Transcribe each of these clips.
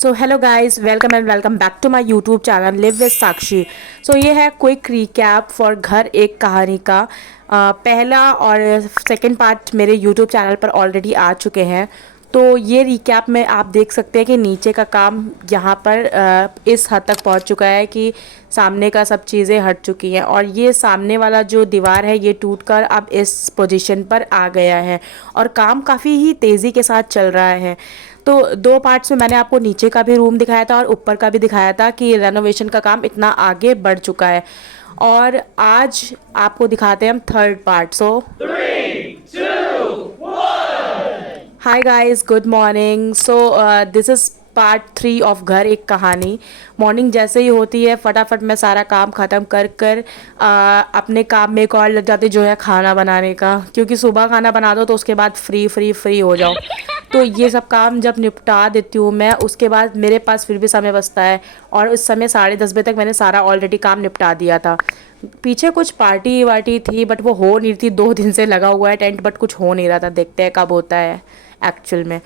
So hello guys, welcome and welcome back to my YouTube channel live with Sakshi. So ये है quick recap for घर एक कहानी का। पहला और सेकंड पार्ट मेरे यूट्यूब चैनल पर ऑलरेडी आ चुके हैं। तो ये रिकैप में आप देख सकते हैं कि नीचे का काम यहाँ पर इस हद तक पहुँच चुका है कि सामने का सब चीज़ें हट चुकी हैं और ये सामने वाला जो दीवार है ये टूटकर अब इस पोजीशन पर आ गया है और काम काफ़ी ही तेज़ी के साथ चल रहा है। तो दो पार्ट्स में मैंने आपको नीचे का भी रूम दिखाया था और ऊपर का भी दिखाया था कि रेनोवेशन का काम इतना आगे बढ़ चुका है। और आज आपको दिखाते हैं हम third part. So 3, 2, 1। Hi guys, good morning. So this is part 3 of घर एक कहानी। मॉर्निंग जैसे ही होती है फटाफट मैं सारा काम ख़त्म कर कर अपने काम में एक और लग जाती जो है खाना बनाने का, क्योंकि सुबह खाना बना दो तो उसके बाद फ्री हो जाओ। तो ये सब काम जब निपटा देती हूँ मैं, उसके बाद मेरे पास फिर भी समय बचता है और उस समय 10:30 बजे तक मैंने सारा ऑलरेडी काम निपटा दिया था। पीछे कुछ पार्टी वार्टी थी बट वो हो नहीं थी, 2 दिन से लगा हुआ है टेंट बट कुछ हो नहीं रहा था, देखते हैं कब होता है एक्चुअल में।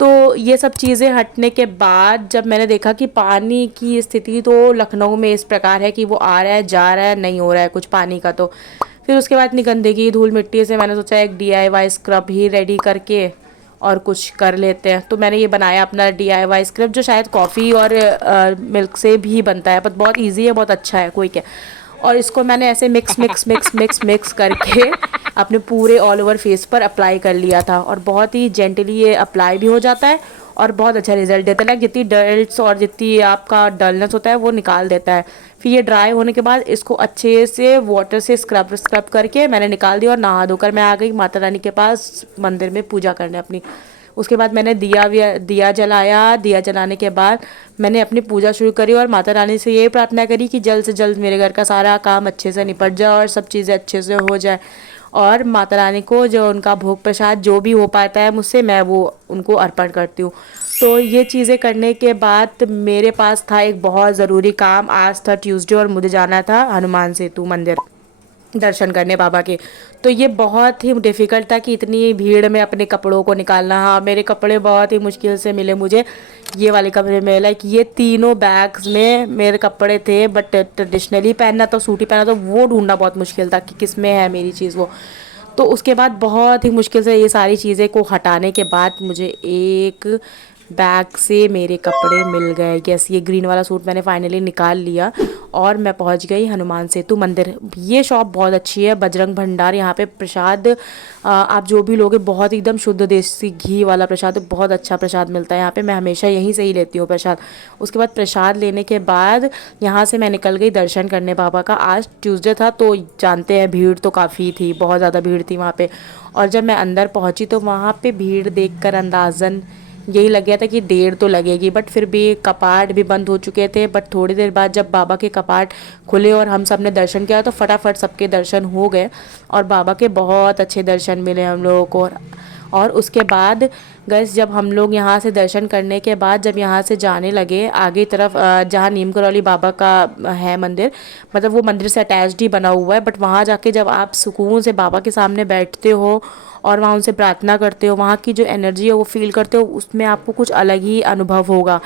तो ये सब चीज़ें हटने के बाद जब मैंने देखा कि पानी की स्थिति तो लखनऊ में इस प्रकार है कि वो आ रहा है जा रहा है, नहीं हो रहा है कुछ पानी का, तो फिर उसके बाद इतनी गंदगी धूल मिट्टी से मैंने सोचा एक DIY स्क्रब ही रेडी करके और कुछ कर लेते हैं। तो मैंने ये बनाया अपना DIY स्क्रब, जो शायद कॉफ़ी और मिल्क से भी बनता है, पर बहुत इजी है, बहुत अच्छा है, कोई क्या। और इसको मैंने ऐसे मिक्स करके अपने पूरे ऑल ओवर फेस पर अप्लाई कर लिया था और बहुत ही जेंटली ये अप्लाई भी हो जाता है और बहुत अच्छा रिजल्ट देता है। लाइक जितनी डल्ट्स और जितनी आपका डलनेस होता है वो निकाल देता है। फिर ये ड्राई होने के बाद इसको अच्छे से वाटर से स्क्रब करके मैंने निकाल दिया और नहा धोकर मैं आ गई माता रानी के पास मंदिर में पूजा करने अपनी। उसके बाद मैंने दिया जलाया। दिया जलाने के बाद मैंने अपनी पूजा शुरू करी और माता रानी से ये प्रार्थना करी कि जल्द से जल्द मेरे घर का सारा काम अच्छे से निपट जाए और सब चीज़ें अच्छे से हो जाए। और माता रानी को जो उनका भोग प्रसाद जो भी हो पाता है मुझसे, मैं वो उनको अर्पण करती हूँ। तो ये चीज़ें करने के बाद मेरे पास था एक बहुत ज़रूरी काम। आज था ट्यूसडे और मुझे जाना था हनुमान सेतु मंदिर दर्शन करने बाबा के। तो ये बहुत ही डिफ़िकल्ट था कि इतनी भीड़ में अपने कपड़ों को निकालना। हाँ, मेरे कपड़े बहुत ही मुश्किल से मिले मुझे ये वाले कपड़े में। लाइक ये तीनों बैग्स में मेरे कपड़े थे बट ट्रेडिशनली पहनना तो सूट ही पहना, तो वो ढूंढना बहुत मुश्किल था कि किस में है मेरी चीज़ वो। तो उसके बाद बहुत ही मुश्किल से ये सारी चीज़ें को हटाने के बाद मुझे एक बैग से मेरे कपड़े मिल गए। यस, ये ग्रीन वाला सूट मैंने फाइनली निकाल लिया और मैं पहुंच गई हनुमान सेतु मंदिर। ये शॉप बहुत अच्छी है, बजरंग भंडार। यहाँ पे प्रसाद आप जो भी लोगे बहुत एकदम शुद्ध देसी घी वाला प्रसाद, बहुत अच्छा प्रसाद मिलता है यहाँ पे। मैं हमेशा यहीं से ही लेती हूँ प्रसाद। उसके बाद प्रसाद लेने के बाद यहाँ से मैं निकल गई दर्शन करने बाबा का। आज ट्यूसडे था तो जानते हैं भीड़ तो काफ़ी थी, बहुत ज़्यादा भीड़ थी वहाँ पे। और जब मैं अंदर पहुँची तो वहाँ पे भीड़ देखकर अंदाज़न यही लग गया था कि देर तो लगेगी, बट फिर भी कपाट भी बंद हो चुके थे। बट थोड़ी देर बाद जब बाबा के कपाट खुले और हम सब ने दर्शन किया तो फटाफट सबके दर्शन हो गए और बाबा के बहुत अच्छे दर्शन मिले हम लोगों को। और उसके बाद गैस जब हम लोग यहाँ से दर्शन करने के बाद जब यहाँ से जाने लगे आगे तरफ, जहाँ नीम करौली बाबा का है मंदिर, मतलब वो मंदिर से अटैच्ड ही बना हुआ है, बट वहाँ जाके जब आप सुकून से बाबा के सामने बैठते हो और वहाँ उनसे प्रार्थना करते हो, वहाँ की जो एनर्जी है वो फील करते हो, उसमें आपको कुछ अलग ही अनुभव होगा।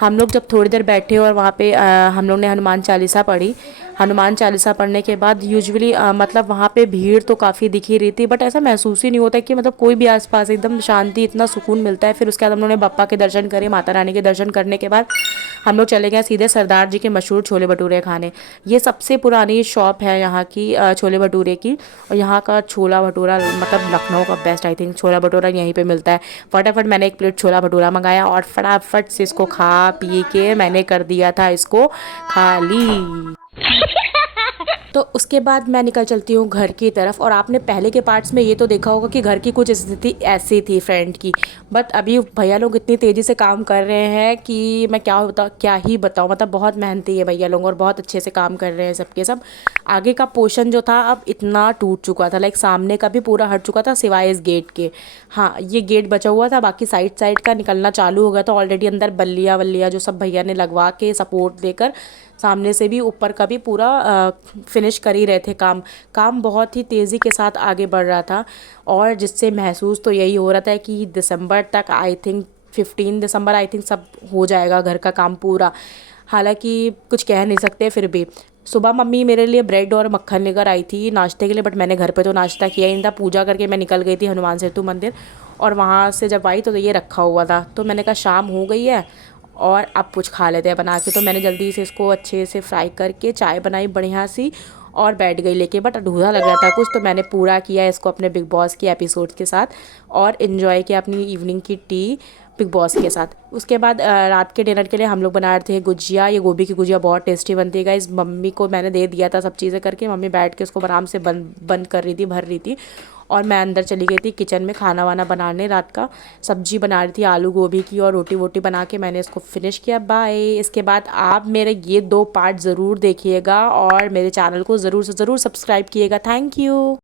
हम लोग जब थोड़ी देर बैठे और वहाँ पे हम लोग ने हनुमान चालीसा पढ़ी। हनुमान चालीसा पढ़ने के बाद यूजुअली मतलब वहाँ पे भीड़ तो काफ़ी दिख ही रही थी बट ऐसा महसूस ही नहीं होता कि मतलब कोई भी आसपास, एकदम शांति, इतना सुकून मिलता है। फिर उसके बाद हम लोगों ने बप्पा के दर्शन करे। माता रानी के दर्शन करने के बाद हम लोग चले गए सीधे सरदार जी के मशहूर छोले भटूरे खाने। ये सबसे पुरानी शॉप है यहाँ की छोले भटूरे की, और यहाँ का छोला भटूरा मतलब लखनऊ का बेस्ट, आई थिंक छोला भटूरा यहीं पे मिलता है। फटाफट मैंने एक प्लेट छोला भटूरा मंगाया और फटाफट से इसको खा पी के मैंने कर दिया था इसको खाली। तो उसके बाद मैं निकल चलती हूँ घर की तरफ। और आपने पहले के पार्ट्स में ये तो देखा होगा कि घर की कुछ स्थिति ऐसी थी फ्रेंड की, बट अभी भैया लोग इतनी तेज़ी से काम कर रहे हैं कि मैं क्या ही बताऊँ। मतलब बहुत मेहनती है भैया लोग और बहुत अच्छे से काम कर रहे हैं सबके सब। आगे का पोर्शन जो था अब इतना टूट चुका था, लाइक सामने का भी पूरा हट चुका था सिवाय इस गेट के। हाँ, ये गेट बचा हुआ था, बाकी साइड साइड का निकलना चालू हो गया था ऑलरेडी। अंदर बल्लियाँ वल्लियाँ जो सब भैया ने लगवा के सपोर्ट देकर सामने से भी ऊपर का भी पूरा फिनिश कर ही रहे थे काम। काम बहुत ही तेज़ी के साथ आगे बढ़ रहा था और जिससे महसूस तो यही हो रहा था कि दिसंबर तक I think 15 December I think सब हो जाएगा घर का काम पूरा। हालांकि कुछ कह नहीं सकते, फिर भी सुबह मम्मी मेरे लिए ब्रेड और मक्खन लेकर आई थी नाश्ते के लिए, बट मैंने घर पे तो नाश्ता किया ही नहीं था। पूजा करके मैं निकल गई थी हनुमान सेतु मंदिर, और वहाँ से जब आई तो ये रखा हुआ था, तो मैंने कहा शाम हो गई है और अब कुछ खा लेते हैं बना के। तो मैंने जल्दी से इसको अच्छे से फ्राई करके चाय बनाई बढ़िया सी और बैठ गई लेके, बट अधूरा लग रहा था कुछ, तो मैंने पूरा किया इसको अपने बिग बॉस के एपिसोड के साथ और इन्जॉय किया अपनी इवनिंग की टी बिग बॉस के साथ। उसके बाद रात के डिनर के लिए हम लोग बना रहे थे गुजिया। ये गोभी की गुजिया बहुत टेस्टी बनती है गाइस। मम्मी को मैंने दे दिया था सब चीज़ें करके, मम्मी बैठ के उसको आराम से बंद कर रही थी, भर रही थी, और मैं अंदर चली गई थी किचन में खाना वाना बनाने। रात का सब्जी बना रही थी आलू गोभी की, और रोटी वोटी बना के मैंने इसको फिनिश किया। बाय। इसके बाद आप मेरे ये 2 पार्ट ज़रूर देखिएगा और मेरे चैनल को ज़रूर से ज़रूर सब्सक्राइब किएगा। Thank you.